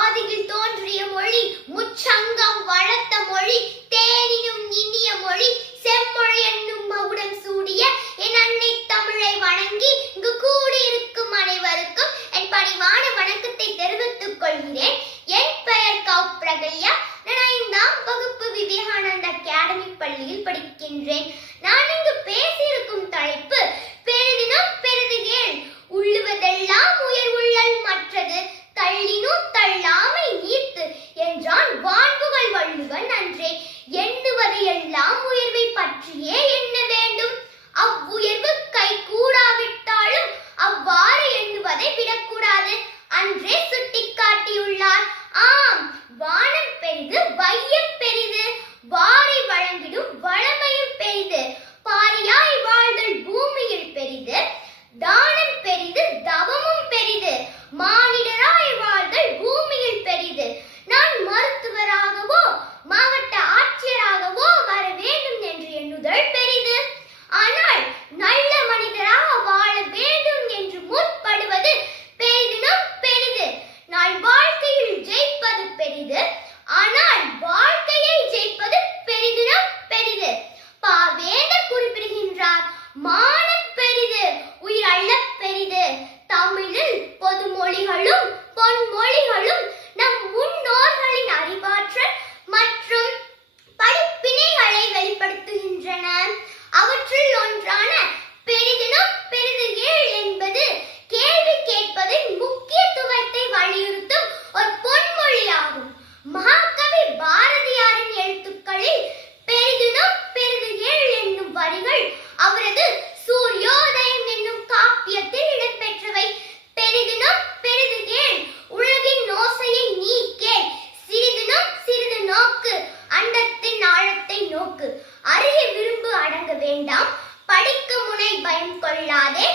ஆதியில் தோன்றிய மொழி முச்சங்கம் வளர்த்த மொழி தேனினும் இனிய மொழி செம்மொழி என்னும் மகுடம் சூடிய என் அன்னை தமிழை வணங்கி இங்கு கூடியிருக்கும் அனைவருக்கும் என் பணிவான வணக்கத்தை தெரிவித்துக் கொள்கிறேன் என் பெயர் கௌப் பிரகையா நான் ஐந்தாம் வகுப்பு விவேகானந்த அகாடமி பள்ளியில் படிக்கின்றேன் and race राधे